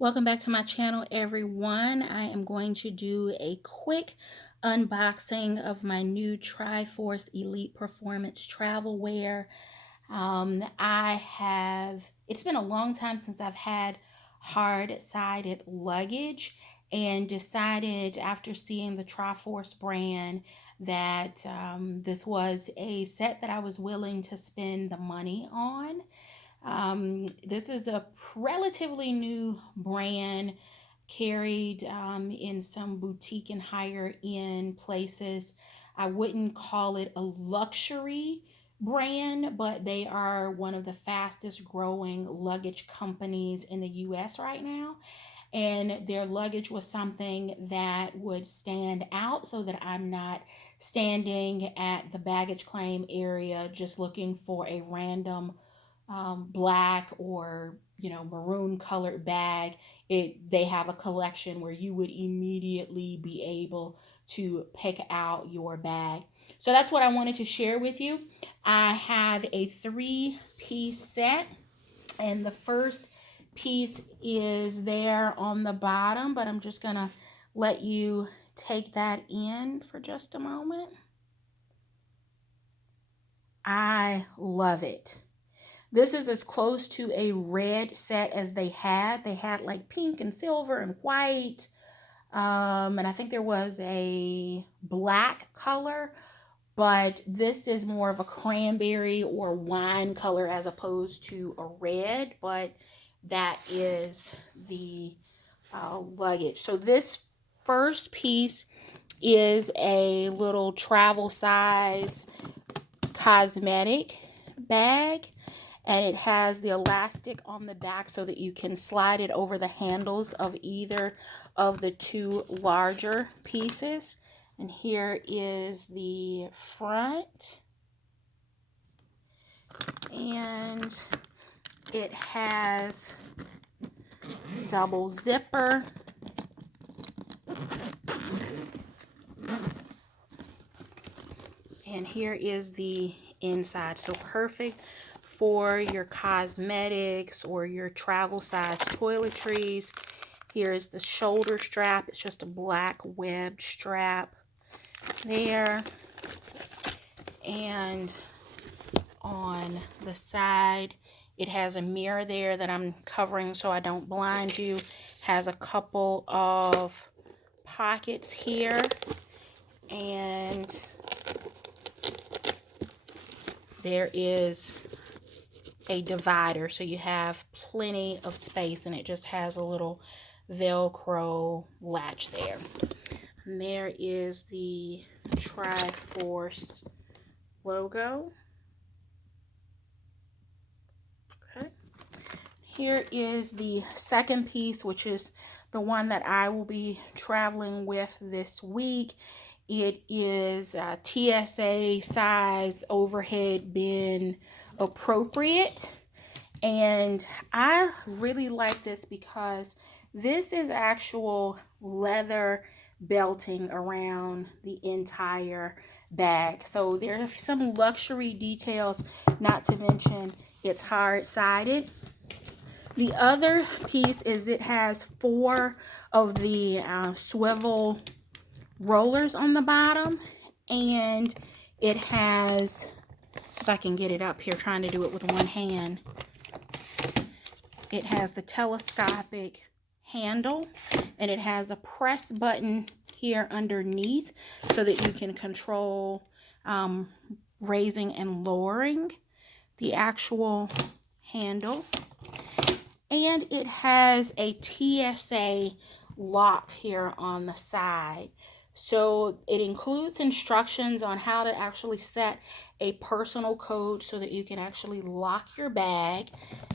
Welcome back to my channel, everyone. I am going to do a quick unboxing of my new Triforce Elite Performance travel wear. It's been a long time since I've had hard-sided luggage and decided after seeing the Triforce brand that this was a set that I was willing to spend the money on. This is a relatively new brand carried in some boutique and higher end places. I wouldn't call it a luxury brand, but they are one of the fastest growing luggage companies in the US right now. And their luggage was something that would stand out so that I'm not standing at the baggage claim area just looking for a random black or maroon colored bag. They have a collection where you would immediately be able to pick out your bag. So that's what I wanted to share with you. I have a 3-piece set, and the first piece is there on the bottom, but I'm just gonna let you take that in for just a moment. I love it. This is as close to a red set as they had. They had like pink and silver and white. And I think there was a black color, but this is more of a cranberry or wine color as opposed to a red, but that is the luggage. So this first piece is a little travel size cosmetic bag, and it has the elastic on the back so that you can slide it over the handles of either of the two larger pieces. And here is the front, and it has double zipper, and here is the inside. So perfect for your cosmetics or your travel size toiletries. Here is the shoulder strap. It's just a black webbed strap there. And on the side, it has a mirror there that I'm covering so I don't blind you. Has a couple of pockets here, and there is a divider, so you have plenty of space, and it just has a little Velcro latch there. And there is the Triforce logo. Okay. Here is the second piece, which is the one that I will be traveling with this week. It is TSA size overhead bin appropriate, and I really like this because this is actual leather belting around the entire bag. So there are some luxury details, not to mention it's hard-sided. The other piece is it has 4 of the swivel rollers on the bottom, and it has, if I can get it up here, trying to do it with one hand, it has the telescopic handle, and it has a press button here underneath so that you can control raising and lowering the actual handle. And it has a TSA lock here on the side. So it includes instructions on how to actually set a personal code so that you can actually lock your bag.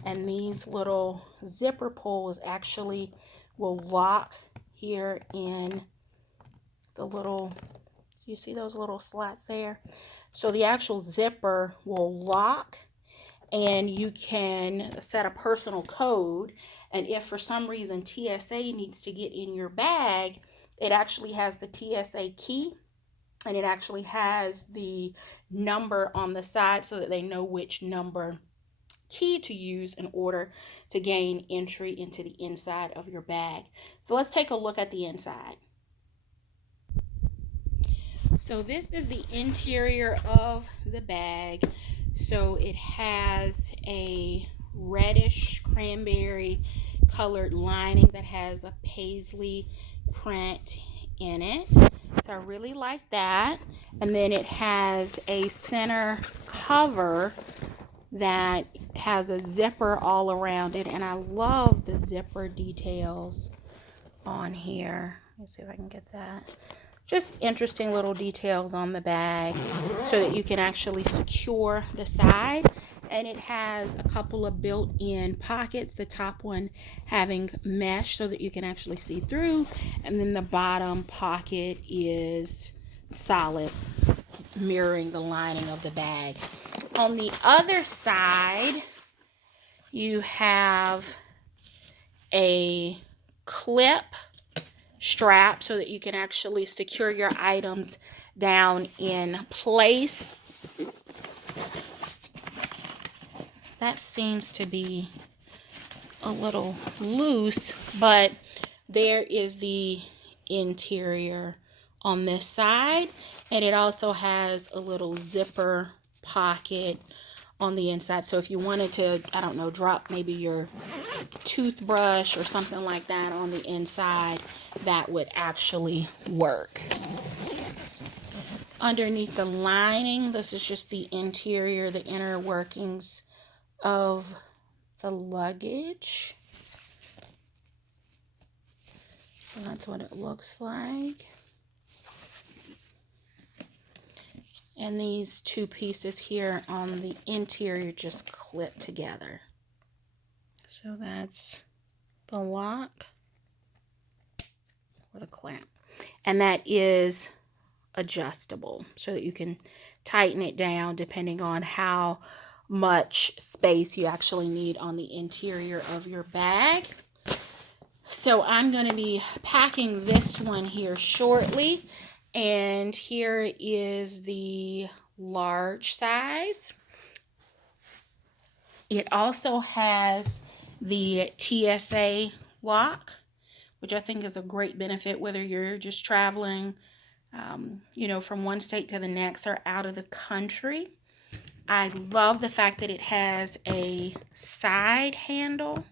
And these little zipper pulls actually will lock here in the little, you see those little slots there? So the actual zipper will lock, and you can set a personal code. And if for some reason TSA needs to get in your bag, it actually has the TSA key, and it actually has the number on the side so that they know which number key to use in order to gain entry into the inside of your bag. So let's take a look at the inside. So this is the interior of the bag. So it has a reddish cranberry colored lining that has a paisley print in it. So I really like that. And then it has a center cover that has a zipper all around it, and I love the zipper details on here. Let's see if I can get that. Just interesting little details on the bag so that you can actually secure the side. And it has a couple of built-in pockets, the top one having mesh so that you can actually see through, and then the bottom pocket is solid, mirroring the lining of the bag. On the other side, you have a clip strap so that you can actually secure your items down in place. That seems to be a little loose, but there is the interior on this side, and it also has a little zipper pocket on the inside. So if you wanted to, I don't know, drop maybe your toothbrush or something like that on the inside, that would actually work. Underneath the lining, this is just the interior, the inner workings of the luggage. So that's what it looks like. And these two pieces here on the interior just clip together. So that's the lock or the clamp. And that is adjustable so that you can tighten it down depending on how much space you actually need on the interior of your bag. So I'm going to be packing this one here shortly. And here is the large size. It also has the Tsa Lock, which I think is a great benefit whether you're just traveling, from one state to the next or out of the country. I love the fact that it has a side handle,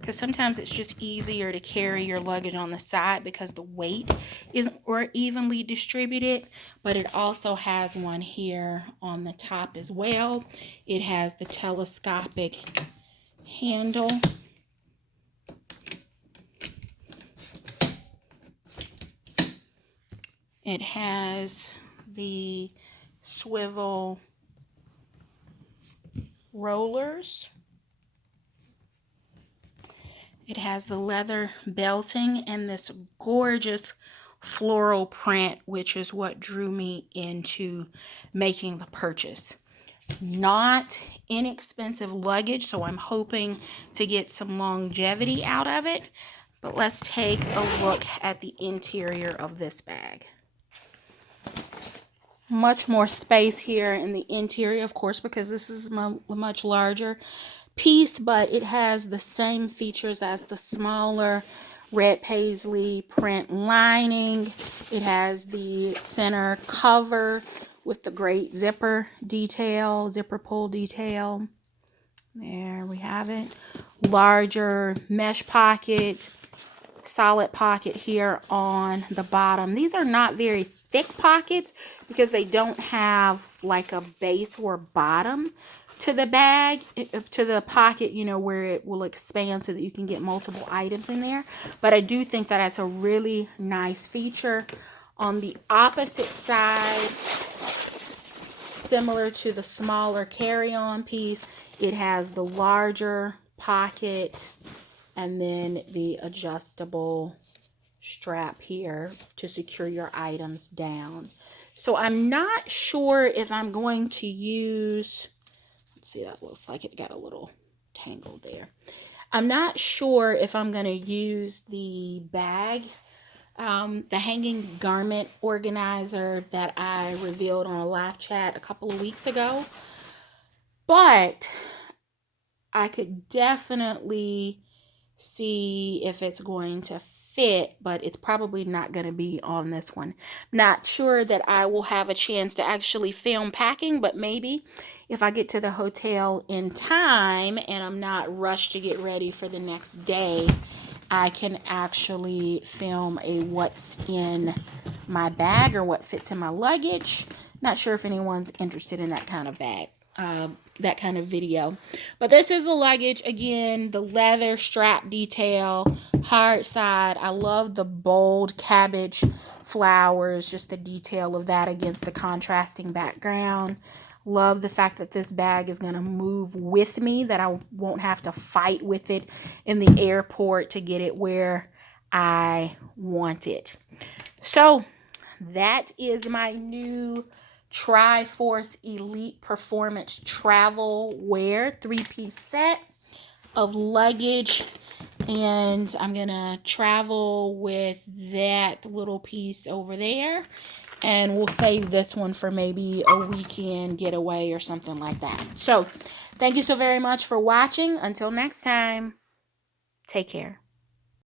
because sometimes it's just easier to carry your luggage on the side because the weight isn't evenly distributed. But it also has one here on the top as well. It has the telescopic handle. It has the swivel rollers. It has the leather belting and this gorgeous floral print, which is what drew me into making the purchase. Not inexpensive luggage, so I'm hoping to get some longevity out of it. But let's take a look at the interior of this bag. Much more space here in the interior, of course, because this is a much larger piece, but it has the same features as the smaller red paisley print lining. It has the center cover with the great zipper detail, zipper pull detail. There we have it. Larger mesh pocket, solid pocket here on the bottom. These are not very thick pockets because they don't have like a base or bottom to the bag, to the pocket, where it will expand so that you can get multiple items in there. But I do think that that's a really nice feature. On the opposite side, similar to the smaller carry-on piece, it has the larger pocket and then the adjustable strap here to secure your items down. So I'm not sure if I'm going to use, let's see, that looks like it got a little tangled there. I'm not sure if I'm going to use the bag, the hanging garment organizer that I revealed on a live chat a couple of weeks ago. But I could definitely see if it's going to fit, but it's probably not going to be on this one. Not sure that I will have a chance to actually film packing, but maybe if I get to the hotel in time and I'm not rushed to get ready for the next day, I can actually film a what's in my bag or what fits in my luggage. Not sure if anyone's interested in that kind of bag. That kind of video. But this is the luggage. Again, the leather strap detail, hard side. I love the bold cabbage flowers, just the detail of that against the contrasting background. Love the fact that this bag is going to move with me, that I won't have to fight with it in the airport to get it where I want it. So that is my new Triforce Elite Performance Travelware 3-piece set of luggage. And I'm going to travel with that little piece over there. And we'll save this one for maybe a weekend getaway or something like that. So thank you so very much for watching. Until next time, take care.